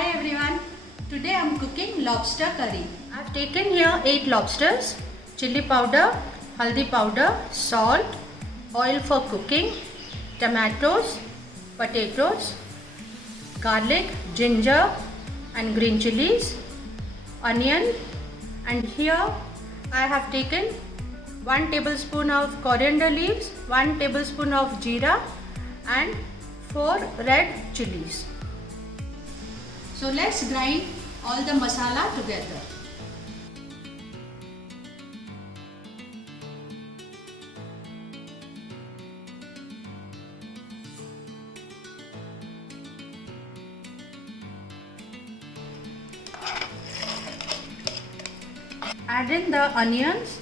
Hi everyone. Today I am cooking lobster curry. I have taken here 8 lobsters, chili powder, haldi powder, salt, oil for cooking, tomatoes, potatoes, garlic, ginger and green chilies, onion, and here I have taken 1 tablespoon of coriander leaves, 1 tablespoon of jeera and 4 red chilies. So let's grind all the masala together. Add in the onions,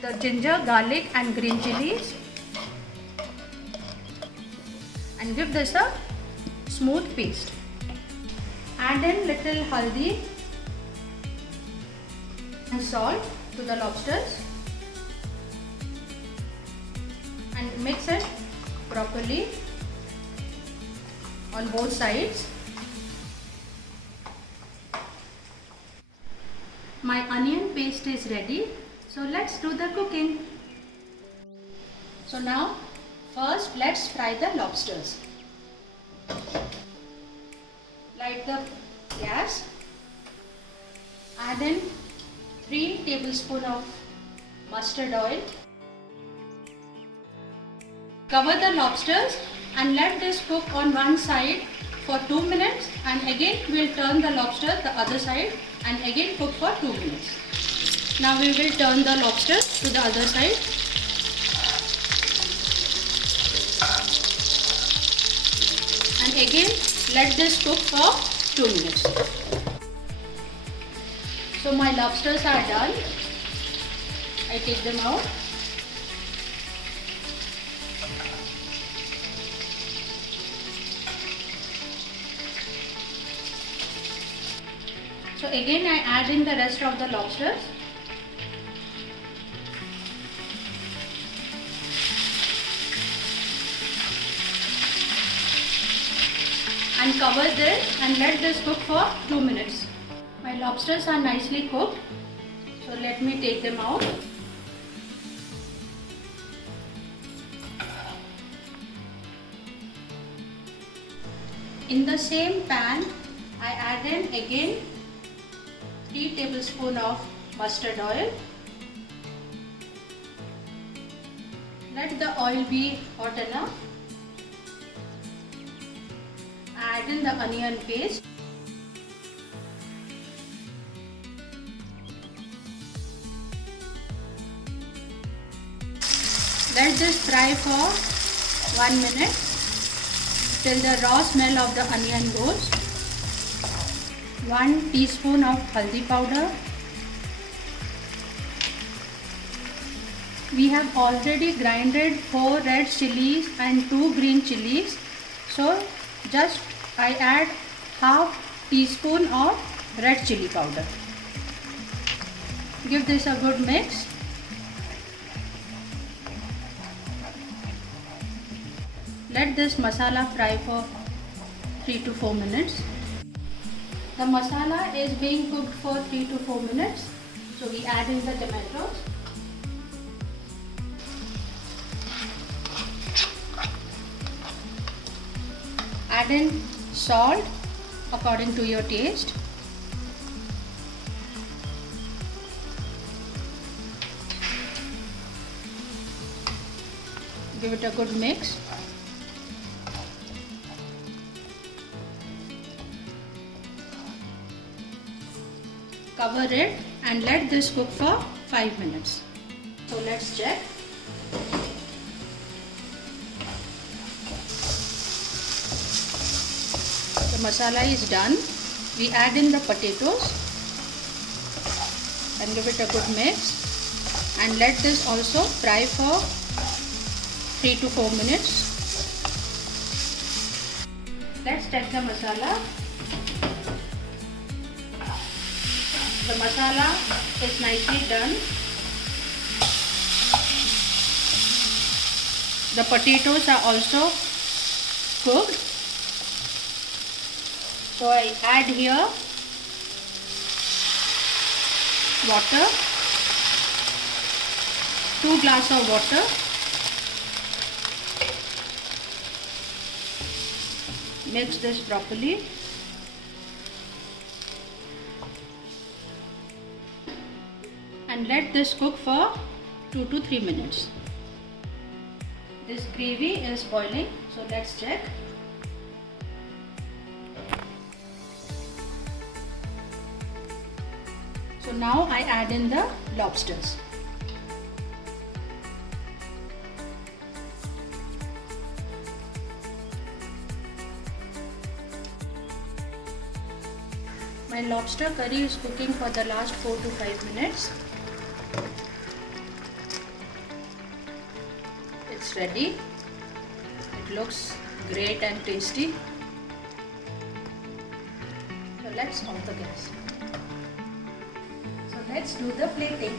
the ginger, garlic and green chilies and give this a smooth paste. Add in little haldi and salt to the lobsters and mix it properly on both sides. My onion paste is ready, so let's do the cooking. So now first let's fry the lobsters. Light the gas. Add in 3 tablespoons of mustard oil. Cover the lobsters and let this cook on one side for 2 minutes, and again we'll turn the lobster the other side and again cook for 2 minutes. Now we will turn the lobster to the other side. And again let this cook for 2 minutes. So my lobsters are done. I take them out. So again I add in the rest of the lobsters. And cover this and let this cook for 2 minutes. My lobsters are nicely cooked, so let me take them out. In the same pan, I add in again 3 tablespoons of mustard oil. Let the oil be hot enough. Add in the onion paste. Let this fry for 1 minute till the raw smell of the onion goes. 1 teaspoon of haldi powder. We have already grinded 4 red chilies and 2 green chilies, so just I add half teaspoon of red chili powder. Give this a good mix. Let this masala fry for 3 to 4 minutes. The masala is being cooked for 3 to 4 minutes. So we add in the tomatoes. Add in salt according to your taste. Give it a good mix. Cover it and let this cook for 5 minutes. So let's check. The masala is done. We add in the potatoes and give it a good mix and let this also fry for 3 to 4 minutes. Let's check the masala. The masala is nicely done. The potatoes are also cooked. So I add here water, 2 glasses of water. Mix this properly. And let this cook for 2 to 3 minutes. This gravy is boiling, so let's check. So now I add in the lobsters. My lobster curry is cooking for the last 4 to 5 minutes. It's ready. It looks great and tasty. So let's off the gas. So let's do the plating.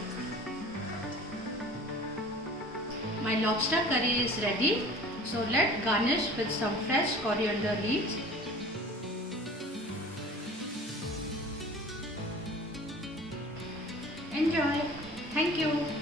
My lobster curry is ready. So let's garnish with some fresh coriander leaves. Enjoy. Thank you.